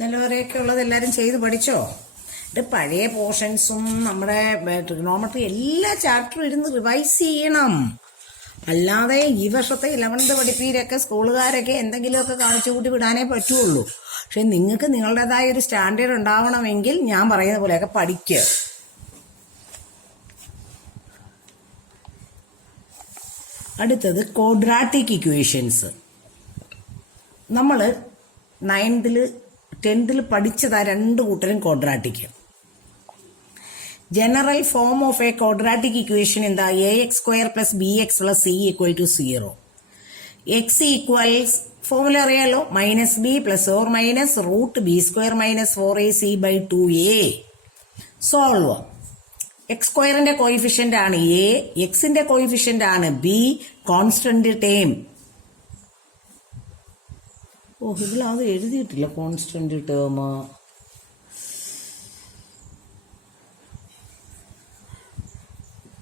നല്ലവരെയൊക്കെ ഉള്ളത് എല്ലാവരും ചെയ്ത് പഠിച്ചോ? ഇത് പഴയ പോർഷൻസും നമ്മുടെ ട്രിഗണോമെട്രി എല്ലാ ചാപ്റ്ററും ഇരുന്ന് റിവൈസ് ചെയ്യണം. അല്ലാതെ ഈ വർഷത്തെ 11th പഠിപ്പീരൊക്കെ സ്കൂളുകാരൊക്കെ എന്തെങ്കിലുമൊക്കെ കാണിച്ചു കൂട്ടി വിടാനേ പറ്റുള്ളൂ. പക്ഷെ നിങ്ങൾക്ക് നിങ്ങളുടേതായ ഒരു സ്റ്റാൻഡേർഡ് ഉണ്ടാവണമെങ്കിൽ ഞാൻ പറയുന്ന പോലെയൊക്കെ പഠിക്കുക. അടുത്തത് ക്വാഡ്രാറ്റിക് ഇക്വേഷൻസ്. നമ്മൾ 9th 10th പഠിച്ചതാ രണ്ട് കൂട്ടരും quadratic. General form of A quadratic equation എന്താ? ax² + bx + c = 0. x equals formula അറിയാലോ, -b ± √b² - 4ac/2a. Solve. x² coefficient ആണ് a, x കോയിഫിഷ്യന്റ് ആണ് b, കോൺസ്റ്റന്റ് ടേം. ഇതിലത് എഴുതിയിട്ടില്ല കോൺസ്റ്റന്റ് ടേം.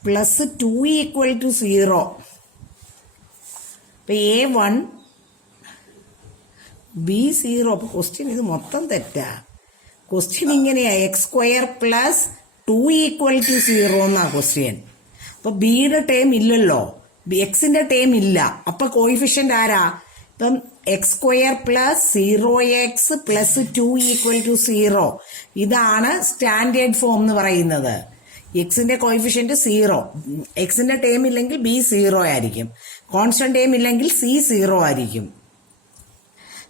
+2 = 0. ഇപ്പൊ a1 b0. അപ്പൊ ക്വസ്റ്റ്യൻ ഇത് മൊത്തം തെറ്റാ. ക്വസ്റ്റ്യൻ ഇങ്ങനെയാ, x² + 2 = 0 എന്നാ ക്വസ്റ്റ്യൻ. അപ്പൊ ബിയുടെ ടേം ഇല്ലല്ലോ, എക്സിന്റെ ടേം ഇല്ല. അപ്പൊ കോയിഫിഷ്യന്റ് ആരാ? ഇപ്പം x² + 0x + 2 = 0. ഇതാണ് സ്റ്റാൻഡേർഡ് ഫോം എന്ന് പറയുന്നത്. എക്സിന്റെ കോയിഫിഷ്യന്റ് 0, എക്സിന്റെ ടേം ഇല്ലെങ്കിൽ b 0 ആയിരിക്കും, കോൺസ്റ്റന്റ് ടേം ഇല്ലെങ്കിൽ c 0 ആയിരിക്കും.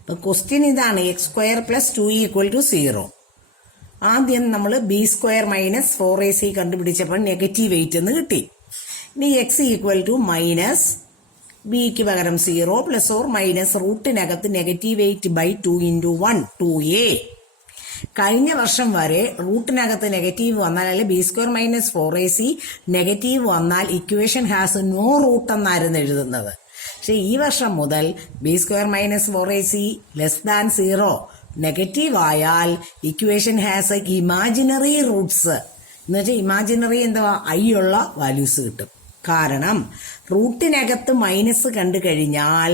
അപ്പൊ ക്വസ്റ്റ്യൻ ഇതാണ്, x² + 2 = 0. ആദ്യം നമ്മൾ b² - 4ac കണ്ടുപിടിച്ചപ്പോൾ നെഗറ്റീവ് 8 എന്ന് കിട്ടി. ഇനി x = ബിക്ക് പകരം 0 ± റൂട്ടിനകത്ത് -8/2 × 1 2a. കഴിഞ്ഞ വർഷം വരെ റൂട്ടിനകത്ത് നെഗറ്റീവ് വന്നാൽ, അല്ലെ b² - 4ac നെഗറ്റീവ് വന്നാൽ ഇക്വേഷൻ ഹാസ് നോ റൂട്ട് എന്നായിരുന്നു എഴുതുന്നത്. പക്ഷെ ഈ വർഷം മുതൽ b² - 4ac <0 നെഗറ്റീവ് ആയാൽ ഇക്വേഷൻ ഹാസ് ഇമാജിനറി റൂട്ട്സ്. എന്ന് വെച്ചാൽ ഇമാജിനറി എന്താ, ഐ ഉള്ള വാല്യൂസ് കിട്ടും. കാരണം റൂട്ടിനകത്ത് മൈനസ് കണ്ടു കഴിഞ്ഞാൽ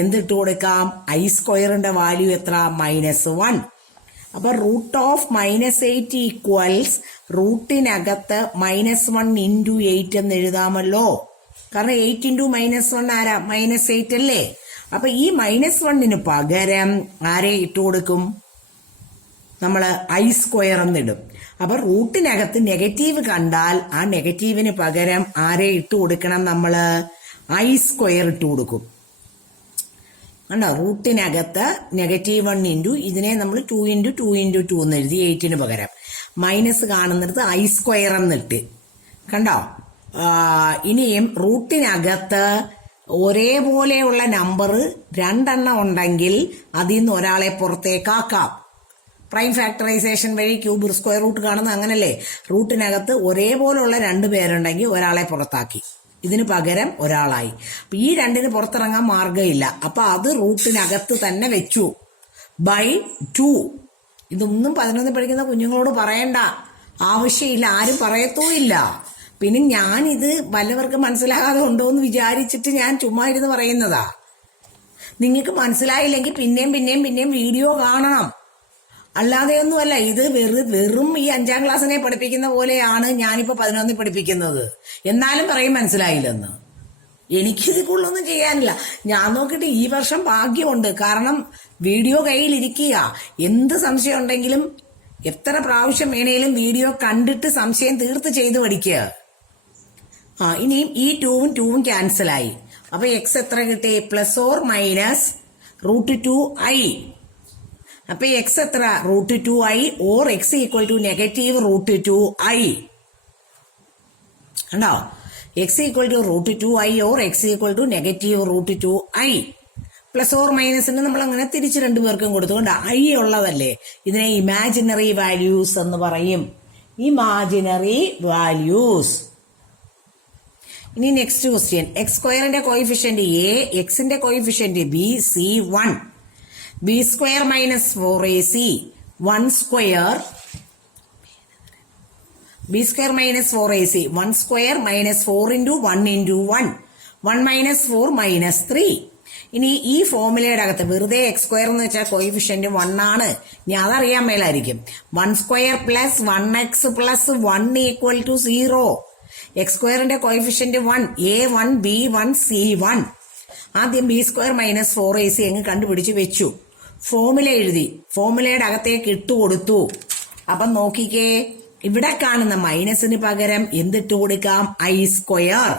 എന്തിട്ട് കൊടുക്കാം? i² വാല്യൂ എത്ര? -1. അപ്പൊ √8 ഈക്വൽസ് റൂട്ടിനകത്ത് -1 × 8 എന്ന് എഴുതാമല്ലോ. കാരണം 8 × -1 ആരാ? -8 അല്ലേ? അപ്പൊ ഈ -1 പകരം ആരെ ഇട്ട് കൊടുക്കും? നമ്മള് i² എന്നിടും. അപ്പൊ റൂട്ടിനകത്ത് നെഗറ്റീവ് കണ്ടാൽ ആ നെഗറ്റീവിന് പകരം ആരെ ഇട്ട് കൊടുക്കണം? നമ്മള് i² ഇട്ട് കൊടുക്കും. കണ്ടോ, റൂട്ടിനകത്ത് -1 × ഇതിനെ നമ്മൾ 2 × 2 × 2 എന്ന് എഴുതി 8 പകരം. മൈനസ് കാണുന്നിടത്ത് i² എന്നിട്ട്. കണ്ടോ, ഇനിയും റൂട്ടിനകത്ത് ഒരേപോലെയുള്ള നമ്പർ 2 ഉണ്ടെങ്കിൽ അതിൽ നിന്ന് ഒരാളെ പുറത്തേക്കാക്കാം. പ്രൈം ഫാക്ടറൈസേഷൻ വഴി ക്യൂബ് സ്ക്വയർ റൂട്ട് കാണുന്നത് അങ്ങനല്ലേ? റൂട്ടിനകത്ത് ഒരേപോലുള്ള 2 പേരുണ്ടെങ്കിൽ ഒരാളെ പുറത്താക്കി, ഇതിന് പകരം ഒരാളായി. അപ്പൊ ഈ 2 പുറത്തിറങ്ങാൻ മാർഗമില്ല. അപ്പൊ അത് റൂട്ടിനകത്ത് തന്നെ വെച്ചു /2. ഇതൊന്നും 11 പഠിക്കുന്ന കുഞ്ഞുങ്ങളോട് പറയണ്ട, ആവശ്യമില്ല, ആരും പറയത്തുമില്ല. പിന്നെ ഞാനിത് വല്ലവർക്ക് മനസ്സിലാകാതെ ഉണ്ടോ എന്ന് വിചാരിച്ചിട്ട് ഞാൻ ചുമ്മാ ഇരുന്ന് പറയുന്നതാ. നിങ്ങൾക്ക് മനസ്സിലായില്ലെങ്കിൽ പിന്നെയും വീഡിയോ കാണണം. അല്ലാതെയൊന്നുമല്ല, ഇത് വെറും ഈ 5ാം ക്ലാസ്സിനെ പഠിപ്പിക്കുന്ന പോലെയാണ് ഞാനിപ്പോ 11 പഠിപ്പിക്കുന്നത്. എന്നാലും പറയും മനസ്സിലായില്ലെന്ന്. എനിക്കിത് കൂടുതലൊന്നും ചെയ്യാനില്ല. ഞാൻ നോക്കിയിട്ട് ഈ വർഷം ഭാഗ്യമുണ്ട്, കാരണം വീഡിയോ കയ്യിലിരിക്കുക. എന്ത് സംശയം ഉണ്ടെങ്കിലും എത്ര പ്രാവശ്യം വേണേലും വീഡിയോ കണ്ടിട്ട് സംശയം തീർത്ത് ചെയ്ത് പഠിക്കുക. ഇനിയും ഈ 2ഉം ക്യാൻസലായി. അപ്പൊ x എത്ര കിട്ടി? ± √2i. അപ്പൊ x എത്ര? √2i or x = -√2i. കണ്ടോ, x = √2i or x = -√2i. +or- നമ്മൾ അങ്ങനെ തിരിച്ച് 2 പേർക്കും കൊടുത്തുകൊണ്ട് i ഉള്ളതല്ലേ, ഇതിനെ ഇമാജിനറി വാല്യൂസ് എന്ന് പറയും. Imaginary values. ഇനി next question, x² coefficient a, എക്സിന്റെ coefficient b, c1. b² - 4ac 1² b² - 4ac 1² -4 × 1 × 1 1 - 4 - 3. ഇനി ഈ ഫോർമുലയുടെ അകത്ത് വെറുതെ എക്സ് സ്ക്വയർ എന്ന് വെച്ചാൽ കോയിഫിഷ്യന്റ് 1 ആണ്. ഇനി അതറിയാൻ മേലായിരിക്കും. 1 square plus 1x plus 1 equal to 0. X സ്ക്വയറിന്റെ കോയിഫിഷ്യന്റ് 1, A1 B1 C1. ആദ്യം ബി സ്ക്വയർ മൈനസ് 4ac അങ്ങ് കണ്ടുപിടിച്ച് വെച്ചു. ഫോർമുല എഴുതി, ഫോർമുലയുടെ അകത്തേക്ക് ഇട്ടുകൊടുത്തു. അപ്പം നോക്കിക്കേ, ഇവിടെ കാണുന്ന മൈനസിന് പകരം എന്തിട്ട് കൊടുക്കാം? I square.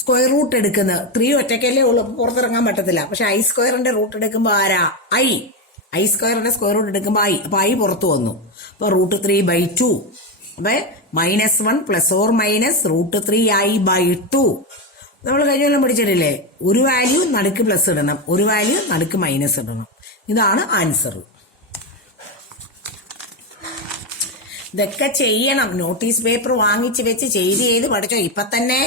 സ്ക്വയർ റൂട്ട് എടുക്കുന്നത് 3 ഒറ്റയ്ക്കല്ലേ ഉള്ളൂ, പുറത്തിറങ്ങാൻ പറ്റത്തില്ല. പക്ഷെ ഐ സ്ക്വയറിന്റെ റൂട്ട് എടുക്കുമ്പോൾ ആരാ? ഐ സ്ക്വയറിന്റെ സ്ക്വയർ റൂട്ട് എടുക്കുമ്പോൾ ഐ. അപ്പൊ ഐ പുറത്തു വന്നു. അപ്പൊ √3/2. അപ്പൊ -1 പ്ലസ് ഓർ മൈനസ് √3i/2. നമ്മൾ കഴിഞ്ഞ കൊല്ലം പഠിച്ചിട്ടില്ലേ? ഒരു വാല്യൂ നടുക്ക് പ്ലസ് ഇടണം, ഒരു വാല്യൂ നടുക്ക് മൈനസ് ഇടണം. ഇതാണ് ആൻസർ. ഇതൊക്കെ ചെയ്യണം. നോട്ടീസ് പേപ്പർ വാങ്ങിച്ച് വെച്ച് ചെയ്ത് പഠിച്ചോ. ഇപ്പൊ തന്നെ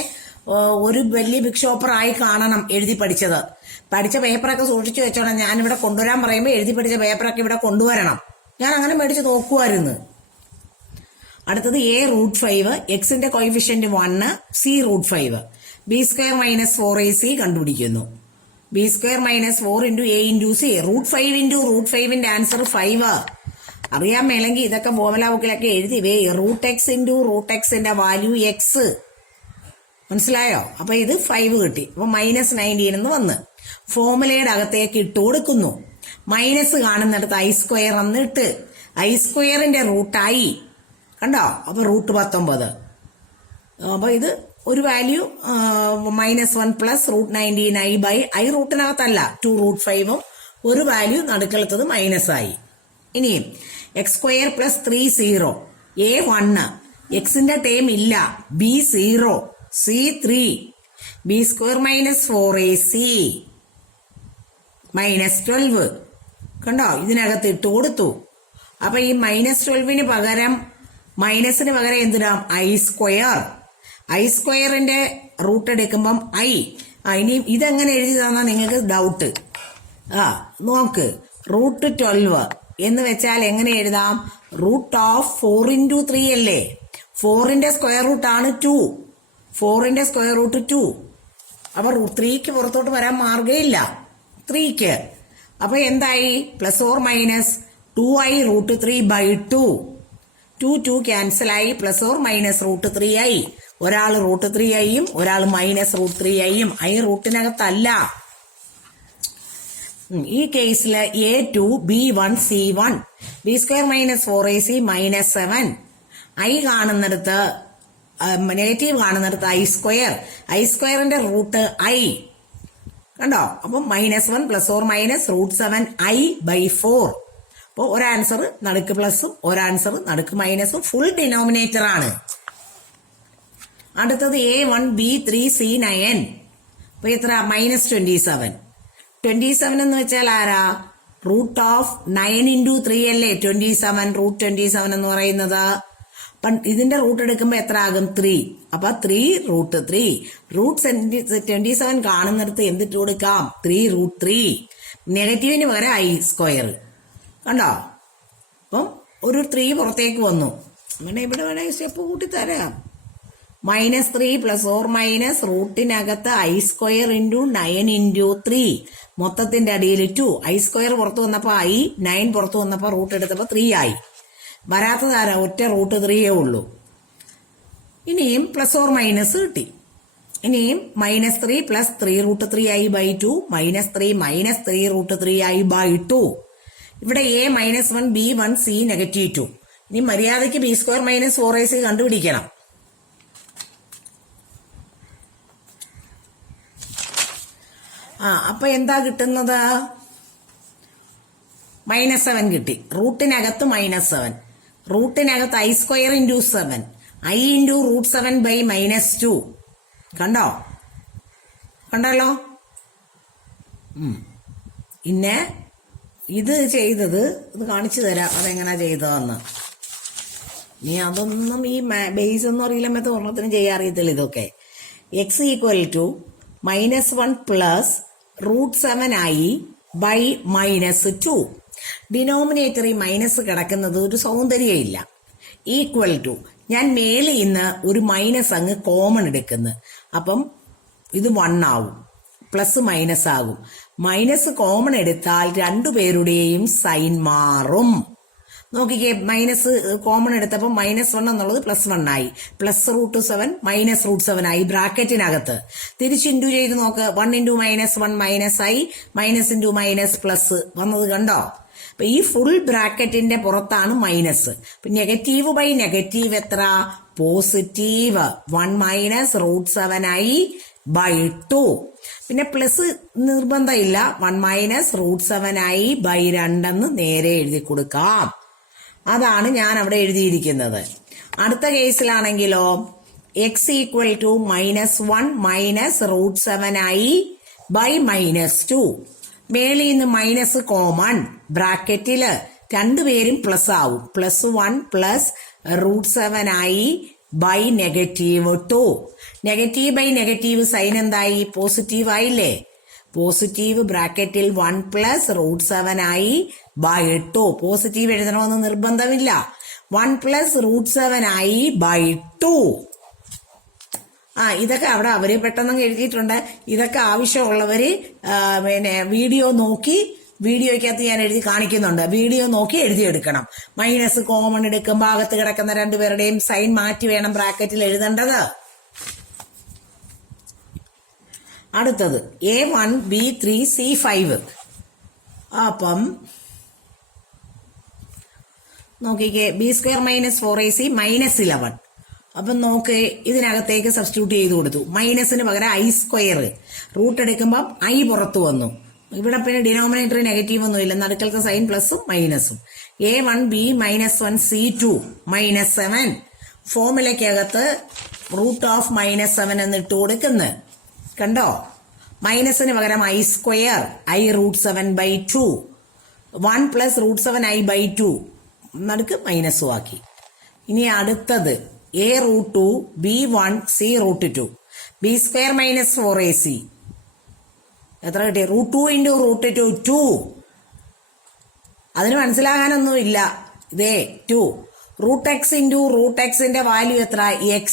ഒരു വലിയ ബിഗ് ഷോപ്പർ ആയി കാണണം എഴുതി പഠിച്ചത്. പഠിച്ച പേപ്പറൊക്കെ സൂക്ഷിച്ചു വെച്ചോണം. ഞാനിവിടെ കൊണ്ടുവരാൻ പറയുമ്പോൾ എഴുതി പഠിച്ച പേപ്പറൊക്കെ ഇവിടെ കൊണ്ടുവരണം. ഞാൻ അങ്ങനെ മേടിച്ച് നോക്കുമായിരുന്നു. അടുത്തത് A√5, എക്സിന്റെ coefficient 1, C√5. B square minus 4ac കണ്ടുപിടിക്കുന്നു. B square minus 4 into A into C. √5 into √5ന്റെ ആൻസർ 5. അറിയാൻ മേലെങ്കിൽ ഇതൊക്കെ ഫോർമുല ബുക്കിലൊക്കെ എഴുതി വേ. √x ഇൻറ്റു √xന്റെ വാല്യൂ x. മനസ്സിലായോ? അപ്പൊ ഇത് 5 കിട്ടി. അപ്പൊ -19 എന്ന് വന്ന് ഫോർമുലയുടെ അകത്തേക്ക് ഇട്ട് കൊടുക്കുന്നു. മൈനസ് കാണുന്നിടത്ത് ഐ സ്ക്വയർ എന്നിട്ട് ഐ സ്ക്വയറിന്റെ റൂട്ടായി കണ്ടോ? അപ്പൊ √19. അപ്പൊ ഇത് ഒരു വാല്യൂ -1 പ്ലസ് √19i/i. റൂട്ടിനകത്തല്ല 2√5ഉം ഒരു വാല്യൂ നടുക്കളത്തത് മൈനസ് ആയി. ഇനിയും എക്സ് സ്ക്വയർ പ്ലസ് 3 0. A1 എക്സിന്റെ ടേം ഇല്ല. B0 C3. B square minus 4ac -12. കണ്ടോ? ഇതിനകത്ത് ഇട്ട് കൊടുത്തു. അപ്പൊ ഈ -12ന് പകരം മൈനസിന് പകരം എന്തിനാം? I square. ഐ സ്ക്വയറിന്റെ റൂട്ട് എടുക്കുമ്പം ഐ. ഇനിയും ഇതെങ്ങനെ എഴുതി തന്നാ നിങ്ങൾക്ക് ഡൗട്ട്. നോക്ക്, √12 എന്ന് വെച്ചാൽ എങ്ങനെ എഴുതാം? √4 ഇൻറ്റു 3 അല്ലേ? 4ന്റെ സ്ക്വയർ റൂട്ട് ആണ് 2. 4ന്റെ സ്ക്വയർ റൂട്ട് 2. അപ്പൊ √3ക്ക് പുറത്തോട്ട് വരാൻ മാർഗമില്ല 3ക്ക്. അപ്പൊ എന്തായി? Plus or minus 2i √3/2. 2 cancel ആയി. Plus or minus √3i. ഒരാൾ √3iയും ഒരാൾ -√3iയും. ഐ റൂട്ടിനകത്തല്ല. ഈ കേസില് A2 B1 C1. B square minus 4ac -7. I കാണുന്നിടത്ത് നെഗറ്റീവ് കാണുന്നിടത്ത് ഐ സ്ക്വയർ. ഐ സ്ക്വയറിന്റെ റൂട്ട് ഐ കണ്ടോ? അപ്പം -1 പ്ലസ് ഓർ മൈനസ് √7i/4. അപ്പോൾ ഒരാൻസർ നടുക്ക് പ്ലസും ഒരാൻസർ നടുക്ക് മൈനസും. ഫുൾ ഡിനോമിനേറ്റർ ആണ്. അടുത്തത് A1 B3 C9. അപ്പൊ എത്ര? -27. 27 എന്ന് വെച്ചാൽ ആരാ? √9 ഇൻറ്റു 3 അല്ലേ 27. √27 എന്ന് പറയുന്നത്. അപ്പം ഇതിന്റെ റൂട്ട് എടുക്കുമ്പോൾ എത്ര ആകും? 3. അപ്പൊ 3√3. √27 കാണുന്നിടത്ത് എന്തിട്ട് കൊടുക്കാം? 3√3. നെഗറ്റീവിന് പകരം ഐ സ്ക്വയർ. കണ്ടോ? അപ്പം ഒരു 3 പുറത്തേക്ക് വന്നു. അങ്ങനെ ഇവിടെ വേണമെങ്കിൽ സ്റ്റെപ്പ് കൂട്ടി തരാം. -3 പ്ലസ് ഓർ മൈനസ് റൂട്ടിനകത്ത് ഐ സ്ക്വയർ ഇൻറ്റു 9 ഇൻറ്റു 3. മൊത്തത്തിന്റെ അടിയിൽ 2. ഐ സ്ക്വയർ പുറത്തു വന്നപ്പോ ഐ, 9 പുറത്തു വന്നപ്പോ റൂട്ട് എടുത്തപ്പോ 3 ആയി. വരാത്തതാരാ? ഒറ്റ √3 ഉള്ളൂ. ഇനിയും പ്ലസ് ഓർ മൈനസ് കിട്ടി. ഇനിയും -3 പ്ലസ് 3√3i/2 -3 -3√3i/2. ഇവിടെ A -1 B1 C -2. ഇനി മര്യാദയ്ക്ക് ബി സ്ക്വയർ മൈനസ് 4ac കണ്ടുപിടിക്കണം. അപ്പൊ എന്താ കിട്ടുന്നത്? -7 കിട്ടി. റൂട്ടിനകത്ത് -7. റൂട്ടിനകത്ത് i square into 7. I into √7/-2. കണ്ടല്ലോ? പിന്നെ ഇത് ചെയ്തത് ഇത് കാണിച്ചു തരാം അതെങ്ങനാ ചെയ്തതെന്ന്. നീ അതൊന്നും ഈ ബേസ് ഒന്നും അറിയില്ല, മറ്റേ ഒരെണ്ണത്തിനും ചെയ്യാൻ അറിയത്തില്ല ഇതൊക്കെ. x = -1 plus √7i/-2. ഡിനോമിനേറ്റർ ഈ മൈനസ് കിടക്കുന്നത് ഒരു സൗന്ദര്യമില്ല. ഈക്വൽ ടു ഞാൻ മേളിൽ നിന്ന് ഒരു മൈനസ് അങ്ങ് കോമൺ എടുക്കുന്നു. അപ്പം ഇത് 1 ആവും, പ്ലസ് മൈനസ് ആകും. മൈനസ് കോമൺ എടുത്താൽ രണ്ടുപേരുടെയും സൈൻ മാറും. നോക്കിക്കേ, മൈനസ് കോമൺ എടുത്തപ്പോൾ -1 എന്നുള്ളത് +1 ആയി, +√7 -√7 ആയി ബ്രാക്കറ്റിനകത്ത്. തിരിച്ച് ഇൻറ്റു ചെയ്ത് നോക്ക്, 1 × -1 മൈനസ് ആയി, മൈനസ് ഇൻറ്റു മൈനസ് പ്ലസ് വന്നത് കണ്ടോ? അപ്പൊ ഈ ഫുൾ ബ്രാക്കറ്റിന്റെ പുറത്താണ് മൈനസ്. നെഗറ്റീവ് ബൈ നെഗറ്റീവ് എത്ര? പോസിറ്റീവ്. 1 -√7 ആയി ബൈ 2. പിന്നെ പ്ലസ് നിർബന്ധമില്ല, 1 -√7 ആയി ബൈ 2 എന്ന് നേരെ എഴുതി കൊടുക്കാം. അതാണ് ഞാൻ അവിടെ എഴുതിയിരിക്കുന്നത്. അടുത്ത കേസിലാണെങ്കിലോ x = -1 -√7 ആയി ബൈ -2. മേളിൽ നിന്ന് മൈനസ് കോമൺ, ബ്രാക്കറ്റില് രണ്ടുപേരും പ്ലസ് ആവും. +1 +√7 ആയി by -2. Negative by negative sign എന്തായി? പോസിറ്റീവ് ആയില്ലേ? പോസിറ്റീവ് ബ്രാക്കറ്റിൽ 1 +√7 ആയി ബൈ 2. പോസിറ്റീവ് എഴുതണമെന്ന് നിർബന്ധമില്ല. 1 +√7 ആയി ബൈ 2. ഇതൊക്കെ അവിടെ അവര് പെട്ടെന്ന് എഴുതിയിട്ടുണ്ട്. ഇതൊക്കെ ആവശ്യമുള്ളവര് പിന്നെ വീഡിയോയ്ക്കകത്ത് ഞാൻ എഴുതി കാണിക്കുന്നുണ്ട്. വീഡിയോ നോക്കി എഴുതിയെടുക്കണം. മൈനസ് കോമൺ എടുക്കും, ഭാഗത്ത് കിടക്കുന്ന രണ്ടുപേരുടെയും സൈൻ മാറ്റി വേണം ബ്രാക്കറ്റിൽ എഴുതേണ്ടത്. അടുത്തത് A1 B3 C5. അപ്പം നോക്കിക്കേ, B² - 4AC -11. അപ്പം നോക്ക്, ഇതിനകത്തേക്ക് സബ്സ്റ്റിറ്റ്യൂട്ട് ചെയ്ത് കൊടുത്തു. മൈനസിന് പകരം I². റൂട്ട് എടുക്കുമ്പം I പുറത്തു വന്നു. ഇവിടെ പിന്നെ ഡിനോമിനേറ്റർ നെഗറ്റീവ് ഒന്നുമില്ല, നടുക്കലത്തെ സൈൻ പ്ലസും മൈനസും. A1 B -1 C2 -7. ഫോമുലയ്ക്കകത്ത് √7 എന്ന് ഇട്ട് കൊടുക്കുന്നു. കണ്ടോ? മൈനസിന് പകരം I² I√7/2. 1 +√7 I by 2. നടുക്ക് മൈനസും ആക്കി. ഇനി അടുത്തത് A√2 B1 C√2. B² - 4AC എത്ര കിട്ടി? √2 × √2 2. അതിന് മനസ്സിലാകാനൊന്നുമില്ല. ഇതേ 2. √x × √xന്റെ വാല്യൂ എത്ര? x.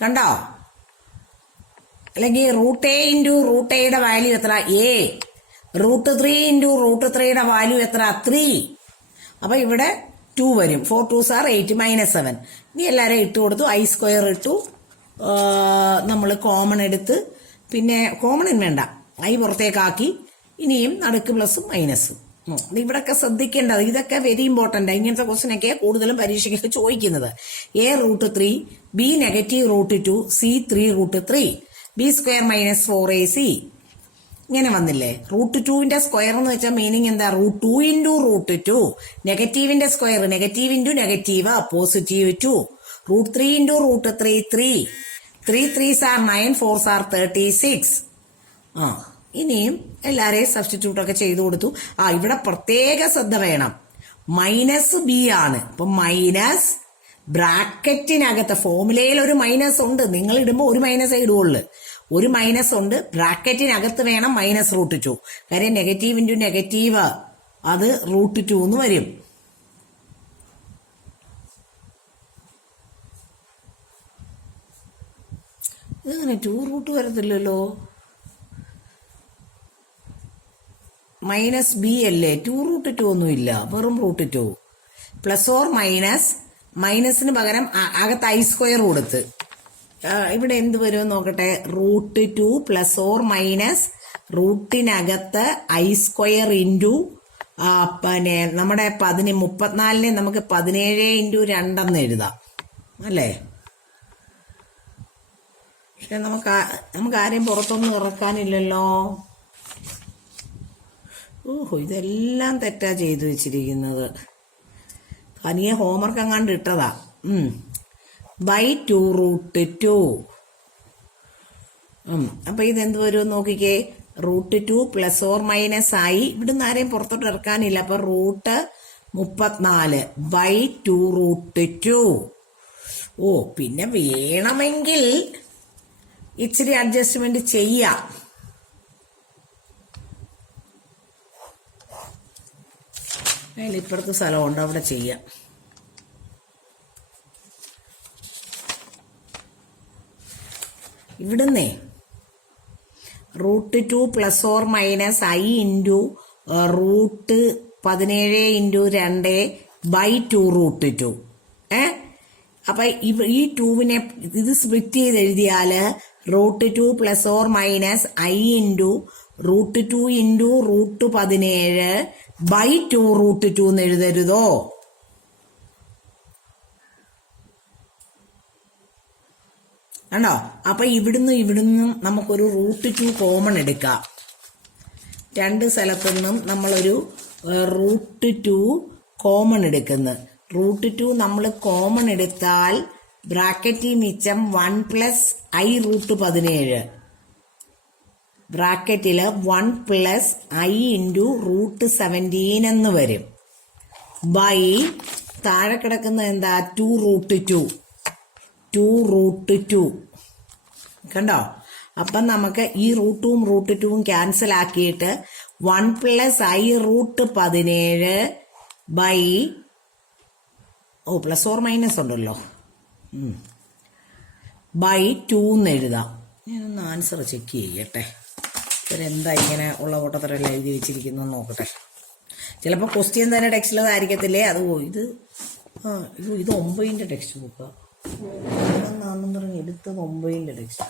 കണ്ടോ? അല്ലെങ്കിൽ √a × √aയുടെ വാല്യൂ എത്ര? a. √3 × √3യുടെ വാല്യൂ എത്ര? 3. അപ്പൊ ഇവിടെ 2 വരും. 4 2s are 8 -7. ഇനി എല്ലാവരും ഇട്ട് കൊടുത്തു. I² ഇട്ടു. നമ്മൾ കോമൺ എടുത്ത്, പിന്നെ കോമൺ വേണ്ട, I പുറത്തേക്കാക്കി. ഇനിയും നടുക്ക് പ്ലസും മൈനസും. ഇവിടൊക്കെ ശ്രദ്ധിക്കേണ്ടത്, ഇതൊക്കെ വെരി ഇമ്പോർട്ടന്റ്. ഇങ്ങനത്തെ ക്വസ്റ്റ്യൻ ഒക്കെ കൂടുതലും പരീക്ഷയ്ക്ക് ചോദിക്കുന്നത്. A√3 B -√2 C 3√3. B² - 4AC ഇങ്ങനെ വന്നില്ലേ? √2ന്റെ സ്ക്വയർ എന്ന് വെച്ചാൽ മീനിങ് എന്താ? √2 × √2. നെഗറ്റീവിന്റെ square, negative into negative, positive 2. √3 × √3 3. 3 3s are 9, 4s are 36. ഇനിയും എല്ലാരെയും സബ്സ്റ്റിറ്റ്യൂട്ട് ഒക്കെ ചെയ്തു കൊടുത്തു. ഇവിടെ പ്രത്യേക ശ്രദ്ധ വേണം. -B ആണ്. അപ്പൊ മൈനസ് ബ്രാക്കറ്റിനകത്ത്, ഫോമുലയിൽ ഒരു മൈനസ് ഉണ്ട്. നിങ്ങൾ ഇടുമ്പോൾ ഒരു മൈനസേ ഇടുള്ളൂ. ഒരു മൈനസ് ഉണ്ട്, ബ്രാക്കറ്റിനകത്ത് വേണം -√2. കാര്യം നെഗറ്റീവ് ഇൻറ്റു നെഗറ്റീവ്, അത് √2 എന്ന് വരും. ഇതങ്ങനെ 2√2 വരത്തില്ലല്ലോ. -B അല്ലേ? 2√2 ഒന്നുമില്ല, വെറും √2. +or- മൈനസിന് പകരം അകത്ത് I² കൊടുത്ത്. ഇവിടെ എന്ത് വരും നോക്കട്ടെ? √2 +or- റൂട്ടിനകത്ത് I² ഇൻറ്റു പിന്നെ നമ്മുടെ 34നെ നമുക്ക് 17 × 2 എന്ന് എഴുതാം അല്ലേ? പക്ഷെ നമുക്ക് ആരെയും പുറത്തൊന്നും ഇറക്കാനില്ലല്ലോ. ഇതെല്ലാം തെറ്റാ ചെയ്തു വെച്ചിരിക്കുന്നത്. തനിയെ ഹോംവർക്ക് അങ്ങാണ്ട് ഇട്ടതാ. ബൈ 2√2. അപ്പൊ ഇതെന്ത് വരും നോക്കിക്കേ? √2 +or- ആയി. ഇവിടുന്ന് ആരെയും പുറത്തോട്ട് ഇറക്കാനില്ല. അപ്പൊ √34 ബൈ 2√2. പിന്നെ വേണമെങ്കിൽ ഇച്ചിരി അഡ്ജസ്റ്റ്മെന്റ് ചെയ്യാം. ഇപ്പുറത്ത് സ്ഥലമുണ്ട്, അവിടെ ചെയ്യാം. ഇവിടുന്നേ √2 plus or minus i into √17 × 2 √2. അപ്പൊ ഈ 2വിനെ ഇത് സ്പ്ലിറ്റ് ചെയ്ത് എഴുതിയാൽ √2 plus or minus i into √2 into √17 √2 എന്ന് എഴുതരുതോ? ആണോ? അപ്പൊ ഇവിടുന്ന് നമുക്കൊരു √2 കോമൺ എടുക്കാം. രണ്ട് സ്ഥലത്തുനിന്നും നമ്മളൊരു √2 കോമൺ എടുക്കുന്നു. √2 നമ്മൾ കോമൺ എടുത്താൽ ബ്രാക്കറ്റിൽ മിച്ചം 1 plus i √17, ബ്രാക്കറ്റില് 1 plus i into √17 എന്ന് വരും. ബൈ താഴെ കിടക്കുന്ന എന്താ? 2√2 കണ്ടോ? അപ്പം നമുക്ക് ഈ √2ഉം √2ഉം ക്യാൻസൽ ആക്കിയിട്ട് 1 plus i √17 by plus or minus ഉണ്ടല്ലോ ബൈ 2 എന്ന് എഴുതാം. ഞാനൊന്ന് ആൻസർ ചെക്ക് ചെയ്യട്ടെ. ഇവരെന്താ ഇങ്ങനെ ഉള്ള കൂട്ടത്തിലെല്ലാം എഴുതി വെച്ചിരിക്കുന്നു നോക്കട്ടെ. ചിലപ്പോൾ ക്വസ്റ്റ്യൻ തന്നെ ടെക്സ്റ്റിലതായിരിക്കത്തില്ലേ. അത് ഇത് ഇത് 9ന്റെ ടെക്സ്റ്റ് ബുക്കാണ്. എന്നാണെന്ന് പറഞ്ഞ് എടുത്തത് 9ന്റെ text.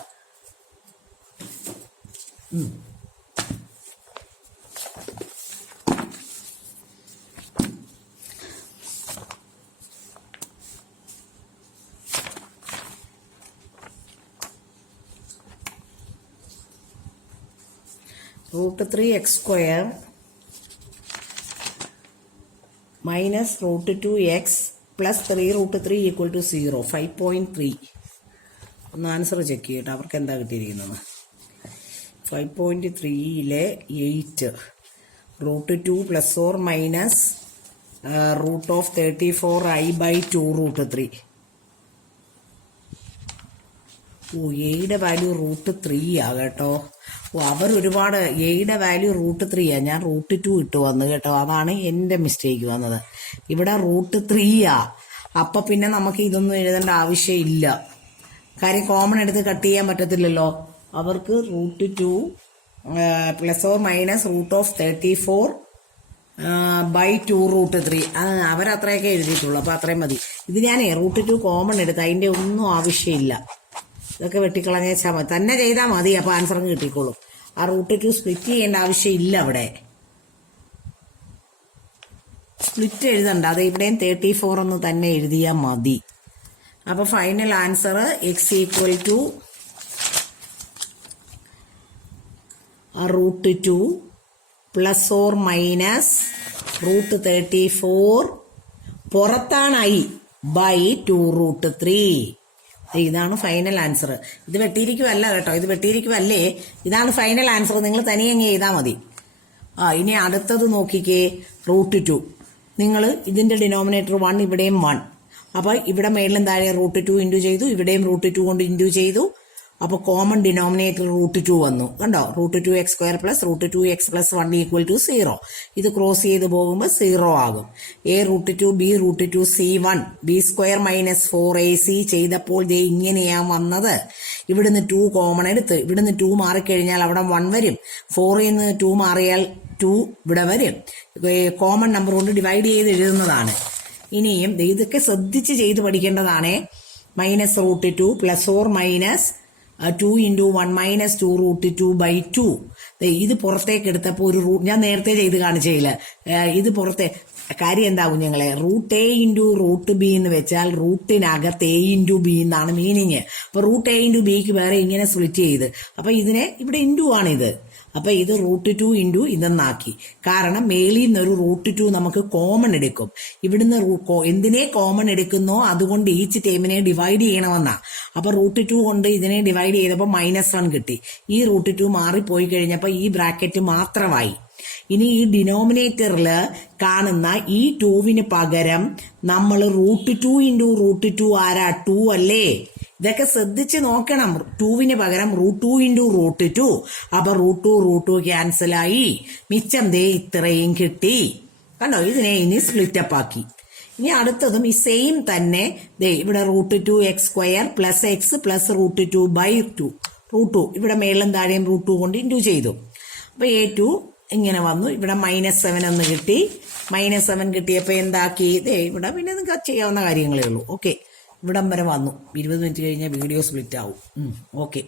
√3x² minus √2x plus 3√3 = 0. 5.3. ഒന്ന് ആൻസർ ചെക്ക് ചെയ്യട്ടെ അവർക്ക് എന്താ കിട്ടിയിരിക്കുന്നത്. 5.3-ലെ 8 √2 പ്ലസ് ഓർ മൈനസ് √34i/2 √3. എയുടെ വാല്യൂ √3 കേട്ടോ. അവർ ഒരുപാട് എയുടെ വാല്യൂ √3 ഞാൻ √2 ഇട്ട് വന്നു കേട്ടോ. അതാണ് എൻ്റെ മിസ്റ്റേക്ക് വന്നത്. ഇവിടെ √3 അപ്പൊ പിന്നെ നമുക്ക് ഇതൊന്നും എഴുതേണ്ട ആവശ്യമില്ല. കാര്യം കോമൺ എടുത്ത് കട്ട് ചെയ്യാൻ പറ്റത്തില്ലല്ലോ. അവർക്ക് √2 പ്ലസ് ഓർ മൈനസ് √34/2 √3 അവരത്രയൊക്കെ എഴുതിയിട്ടുള്ളൂ. അപ്പൊ അത്രയും മതി. ഇത് ഞാൻ √2 കോമൺ എടുത്ത് അതിന്റെ ഒന്നും ആവശ്യമില്ല. ഇതൊക്കെ വെട്ടിക്കളഞ്ഞാൽ മതി, തന്നെ ചെയ്താൽ മതി. അപ്പൊ ആൻസർ കിട്ടിക്കോളും. ആ √2 സ്പ്ലിറ്റ് ചെയ്യേണ്ട ആവശ്യമില്ല. അവിടെ സ്പ്ലിറ്റ് എഴുതണ്ട. അത് ഇവിടെയും 34 എന്ന് തന്നെ എഴുതിയാൽ മതി. അപ്പൊ final answer x = √2 plus or minus √34 പുറത്താണ് i ബൈ 2 √3. ഇതാണ് ഫൈനൽ ആൻസർ. ഇത് വെട്ടിയിരിക്കുവല്ല കേട്ടോ, ഇത് വെട്ടിയിരിക്കുവല്ലേ. ഇതാണ് ഫൈനൽ ആൻസർ. നിങ്ങൾ തനിയെ അങ്ങ് ചെയ്താൽ മതി. ഇനി അടുത്തത് നോക്കിക്കേ. √2 നിങ്ങൾ ഇതിന്റെ ഡിനോമിനേറ്റർ 1, ഇവിടെയും 1. അപ്പൊ ഇവിടെ മേളിലും താഴെ √2 ഇൻറ്റു ചെയ്തു, ഇവിടെയും √2 കൊണ്ട് ഇൻറ്റു ചെയ്തു. അപ്പൊ കോമൺ ഡിനോമിനേറ്റർ √2 വന്നു. കണ്ടോ? √2x² plus √2x + 1 = 0. ഇത് ക്രോസ് ചെയ്ത് പോകുമ്പോൾ 0 ആകും. a √2 b √2 c1 b² - 4ac ചെയ്തപ്പോൾ ദേ ഇങ്ങനെയാ വന്നത്. ഇവിടുന്ന് 2 കോമൺ എടുത്ത് ഇവിടുന്ന് 2 മാറിക്കഴിഞ്ഞാൽ അവിടെ 1 വരും. 4ൽ നിന്ന് 2 മാറിയാൽ 2 ഇവിടെ വരും. കോമൺ നമ്പർ കൊണ്ട് ഡിവൈഡ് ചെയ്ത് എഴുതുന്നതാണ്. ഇനിയും ഇതൊക്കെ ശ്രദ്ധിച്ച് ചെയ്ത് പഠിക്കേണ്ടതാണ്. -√2 പ്ലസ് ഓർ മൈനസ് 2 × 1 - 2 √2/2. ഇത് പുറത്തേക്ക് എടുത്തപ്പോൾ ഒരു ഞാൻ നേരത്തെ ചെയ്ത് കാണിച്ചില്ല. ഇത് പുറത്തെ കാര്യം എന്താ കുഞ്ഞുങ്ങളെ? √a × √b എന്ന് വെച്ചാൽ റൂട്ടിനകത്ത് a × b എന്നാണ് മീനിങ്. അപ്പൊ √a × bക്ക് വേറെ ഇങ്ങനെ സ്പ്ലിറ്റ് ചെയ്ത് അപ്പൊ ഇതിനെ ഇവിടെ ഇൻറ്റു ആണിത്. അപ്പൊ ഇത് √2 ഇൻറ്റു ഇതെന്നാക്കി. കാരണം മേളിൽ നിന്നൊരു √2 നമുക്ക് കോമൺ എടുക്കും. ഇവിടുന്ന് എന്തിനെ കോമൺ എടുക്കുന്നോ അതുകൊണ്ട് ഈച്ച് ടേമിനെ ഡിവൈഡ് ചെയ്യണമെന്നാ. അപ്പൊ √2 കൊണ്ട് ഇതിനെ ഡിവൈഡ് ചെയ്തപ്പോൾ -1 കിട്ടി. ഈ √2 മാറിപ്പോയി കഴിഞ്ഞപ്പോൾ ഈ ബ്രാക്കറ്റ് മാത്രമായി. ഇനി ഈ ഡിനോമിനേറ്ററിൽ കാണുന്ന ഈ 2വിന് പകരം നമ്മൾ √2 × √2 ആരാ? 2 അല്ലേ? ഇതൊക്കെ ശ്രദ്ധിച്ച് നോക്കണം. 2വിന് പകരം √2 × √2. അപ്പൊ √2 ക്യാൻസലായി. മിച്ചം ദേ ഇത്രയും കിട്ടി. കണ്ടോ? ഇതിനെ ഇനി സ്പ്ലിറ്റപ്പ് ആക്കി. ഇനി അടുത്തതും ഈ സെയിം തന്നെ ദേ ഇവിടെ √2x² + x + √2/2 √2 ഇവിടെ മേളിലും താഴെയും √2 കൊണ്ട് ഇൻറ്റു ചെയ്തു. അപ്പോൾ A2 ഇങ്ങനെ വന്നു. ഇവിടെ -7 എന്ന് കിട്ടി. -7 കിട്ടിയപ്പോൾ എന്താക്കി ഇവിടെ പിന്നെ നിങ്ങൾക്ക് ചെയ്യാവുന്ന കാര്യങ്ങളേ ഉള്ളൂ. ഓക്കെ, ഇവിടം വരെ വന്നു. 20 മിനിറ്റ് കഴിഞ്ഞാൽ വീഡിയോ സ്പ്ലിറ്റ് ആവും. ഓക്കെ.